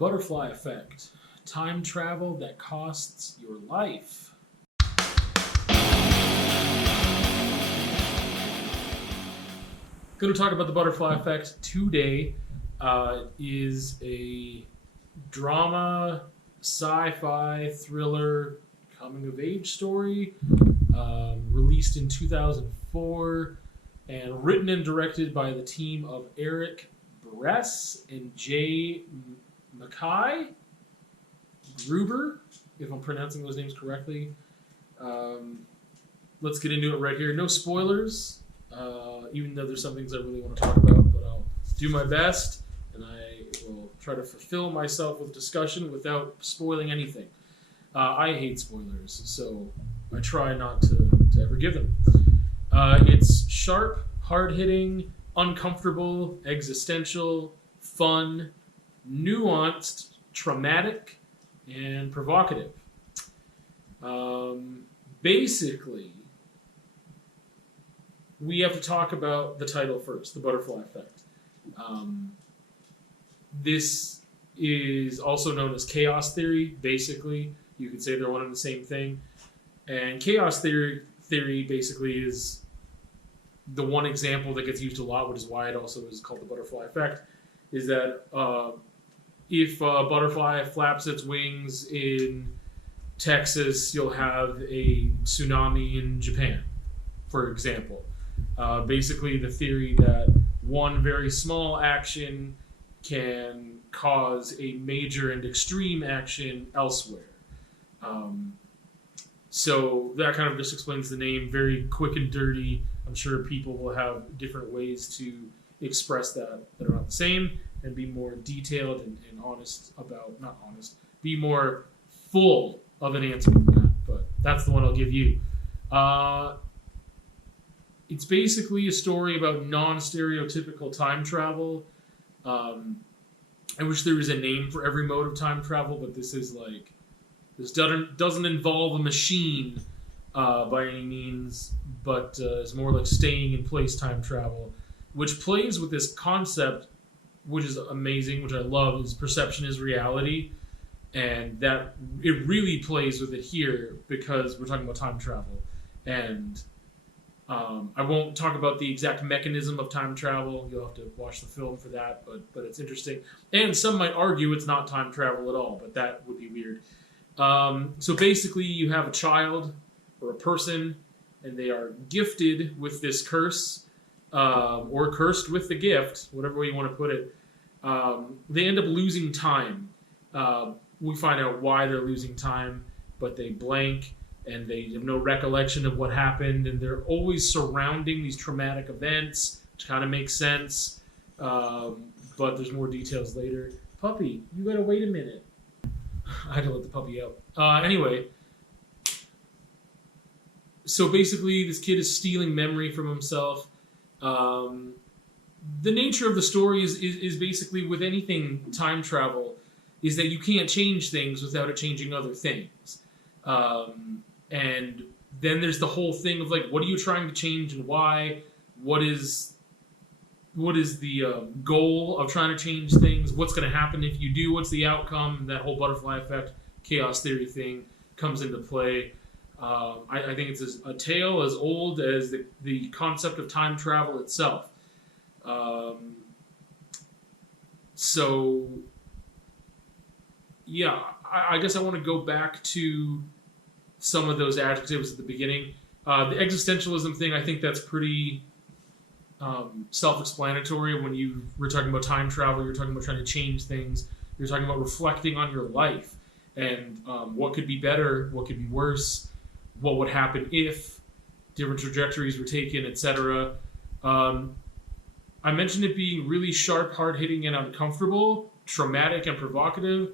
butterfly effect. Time travel that costs your life. Going to talk about the butterfly effect today. Is a drama, sci-fi, thriller, coming-of-age story released in 2004 and written and directed by the team of Eric Bress and Jay Mackay Gruber, if I'm pronouncing those names correctly. Let's get into it right here. No spoilers, even though there's some things I really want to talk about, but I'll do my best, and I will try to fulfill myself with discussion without spoiling anything. I hate spoilers, so I try not to ever give them. It's sharp, hard-hitting, uncomfortable, existential, fun, nuanced, traumatic, and provocative. Basically, we have to talk about the title first, the butterfly effect. This is also known as chaos theory, basically. You could say they're one and the same thing. And chaos theory basically is the one example that gets used a lot, which is why it also is called the butterfly effect, is that if a butterfly flaps its wings in Texas, you'll have a tsunami in Japan, for example. Basically, the theory that one very small action can cause a major and extreme action elsewhere. So that kind of just explains the name. Very quick and dirty. I'm sure people will have different ways to express that are not the same and be more detailed and honest about, not honest, be more full of an answer than that. But that's the one I'll give you. It's basically a story about non-stereotypical time travel. I wish there was a name for every mode of time travel, but this doesn't involve a machine by any means, but is more like staying in place time travel, which plays with this concept, which is amazing, which I love, is perception is reality. And that it really plays with it here because we're talking about time travel. And I won't talk about the exact mechanism of time travel. You'll have to watch the film for that, but it's interesting. And some might argue it's not time travel at all, but that would be weird. So basically, you have a child or a person, and they are gifted with this curse, or cursed with the gift, whatever way you want to put it. They end up losing time. We find out why they're losing time, but they blank, and they have no recollection of what happened, and they're always surrounding these traumatic events, which kind of makes sense, but there's more details later. Puppy, you gotta wait a minute. I had to let the puppy out. Anyway, so basically this kid is stealing memory from himself. The nature of the story is basically with anything time travel, is that you can't change things without it changing other things. And then there's the whole thing of like, what are you trying to change and why? What is the goal of trying to change things? What's going to happen if you do? What's the outcome? That whole butterfly effect, chaos theory thing comes into play. I think it's a tale as old as the concept of time travel itself. So, yeah, I guess I want to go back to some of those adjectives at the beginning. The existentialism thing, I think that's pretty self-explanatory. When we're talking about time travel, you're talking about trying to change things. You're talking about reflecting on your life and what could be better, what could be worse, what would happen if different trajectories were taken, etc. I mentioned it being really sharp, hard-hitting, and uncomfortable, traumatic, and provocative.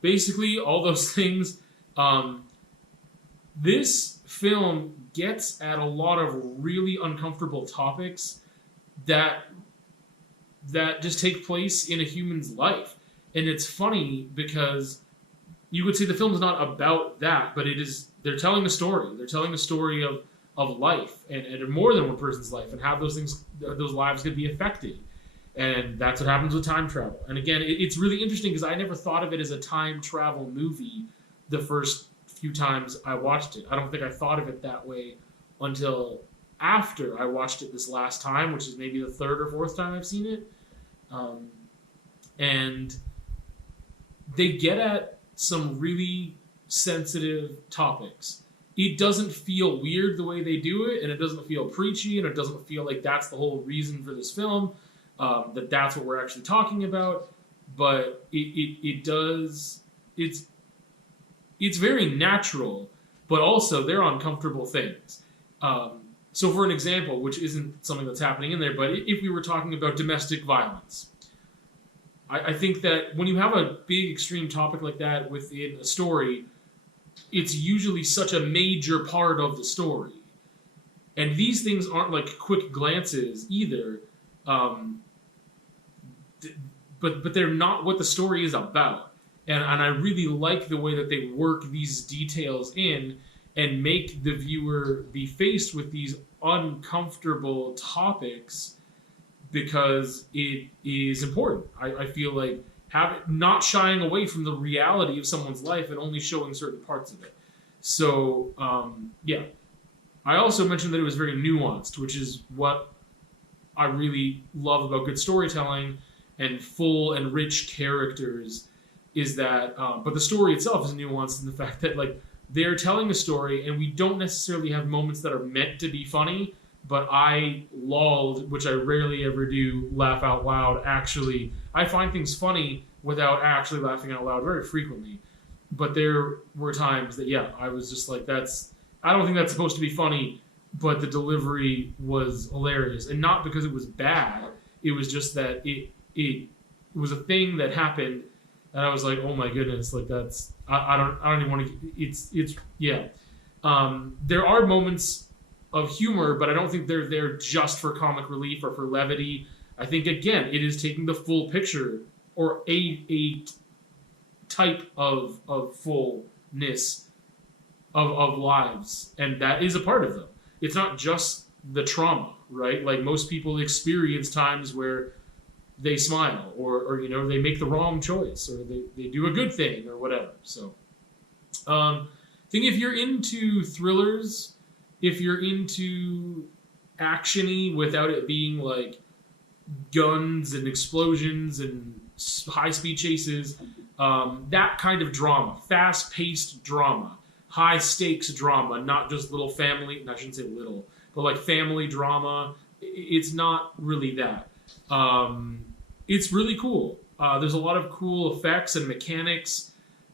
Basically, all those things. This film gets at a lot of really uncomfortable topics that just take place in a human's life. And it's funny because you would say the film's not about that, but it is. They're telling a story. They're telling a story of life and more than one person's life and how those lives could be affected. And that's what happens with time travel. And again, it's really interesting because I never thought of it as a time travel movie the first few times I watched it. I don't think I thought of it that way until after I watched it this last time, which is maybe the third or fourth time I've seen it. And they get at some really sensitive topics. It doesn't feel weird the way they do it, and it doesn't feel preachy, and it doesn't feel like that's the whole reason for this film, that that's what we're actually talking about. But it does, it's very natural, but also they're uncomfortable things. So for an example, which isn't something that's happening in there, but if we were talking about domestic violence, I think that when you have a big extreme topic like that within a story, it's usually such a major part of the story. And these things aren't like quick glances either, but they're not what the story is about. And I really like the way that they work these details in and make the viewer be faced with these uncomfortable topics because it is important. I feel like not shying away from the reality of someone's life and only showing certain parts of it. So, yeah. I also mentioned that it was very nuanced, which is what I really love about good storytelling and full and rich characters, is that, but the story itself is nuanced in the fact that, like, they're telling a story and we don't necessarily have moments that are meant to be funny, but I lulled, which I rarely ever do, laugh out loud. Actually, I find things funny without actually laughing out loud very frequently. But there were times that, yeah, I was just like, I don't think that's supposed to be funny, but the delivery was hilarious. And not because it was bad, it was just that it was a thing that happened, and I was like, oh my goodness, like that's, I don't even want to, it's, yeah. There are moments of humor, but I don't think they're there just for comic relief or for levity. I think, again, it is taking the full picture, or a type of fullness of lives, and that is a part of them. It's not just the trauma, right? Like, most people experience times where they smile, or you know, they make the wrong choice, or they do a good thing, or whatever. So, I think if you're into thrillers, if you're into action-y without it being like guns and explosions and high-speed chases, that kind of drama, fast-paced drama, high-stakes drama, not just little family, I shouldn't say little, but like family drama, it's not really that. It's really cool. There's a lot of cool effects and mechanics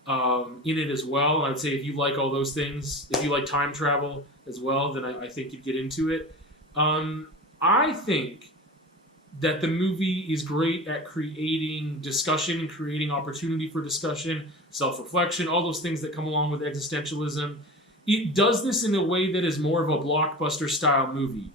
in it as well. I'd say if you like all those things, if you like time travel as well, then I think you'd get into it. I think that the movie is great at creating discussion, creating opportunity for discussion, self-reflection, all those things that come along with existentialism. It does this in a way that is more of a blockbuster-style movie.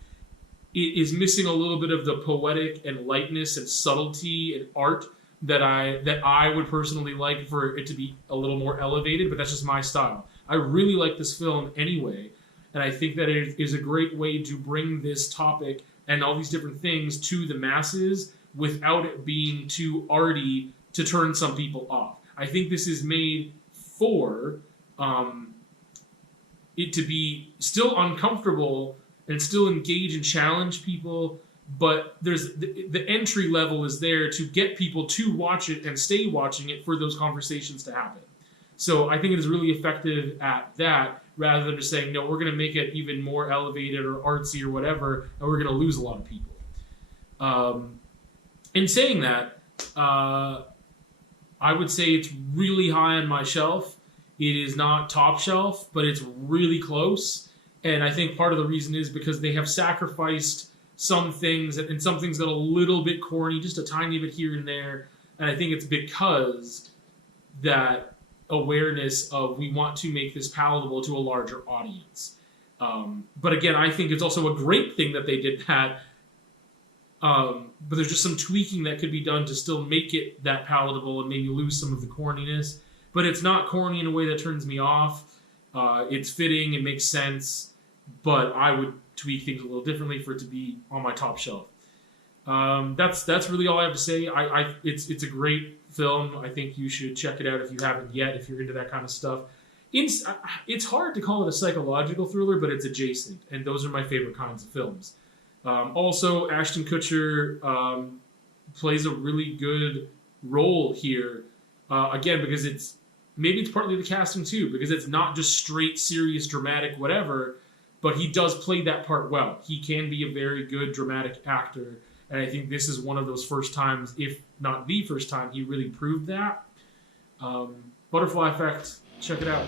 It is missing a little bit of the poetic and lightness and subtlety and art that I would personally like for it to be a little more elevated, but that's just my style. I really like this film anyway, and I think that it is a great way to bring this topic and all these different things to the masses without it being too arty to turn some people off. I think this is made for it to be still uncomfortable and still engage and challenge people, but there's the entry level is there to get people to watch it and stay watching it for those conversations to happen. So I think it is really effective at that, rather than just saying, no, we're going to make it even more elevated or artsy or whatever, and we're going to lose a lot of people. In saying that, I would say it's really high on my shelf. It is not top shelf, but it's really close. And I think part of the reason is because they have sacrificed some things, and some things that are a little bit corny, just a tiny bit here and there. And I think it's because that awareness of, we want to make this palatable to a larger audience. But again, I think it's also a great thing that they did that. But there's just some tweaking that could be done to still make it that palatable and maybe lose some of the corniness. But it's not corny in a way that turns me off. It's fitting, it makes sense, but I would tweak things a little differently for it to be on my top shelf. That's really all I have to say. It's a great film. I think you should check it out if you haven't yet. If you're into that kind of stuff, it's hard to call it a psychological thriller, but it's adjacent, and those are my favorite kinds of films. Also, Ashton Kutcher plays a really good role here. Again, because maybe it's partly the casting too, because it's not just straight, serious, dramatic, whatever. But he does play that part well. He can be a very good dramatic actor. And I think this is one of those first times, if not the first time, he really proved that. Butterfly Effect, check it out.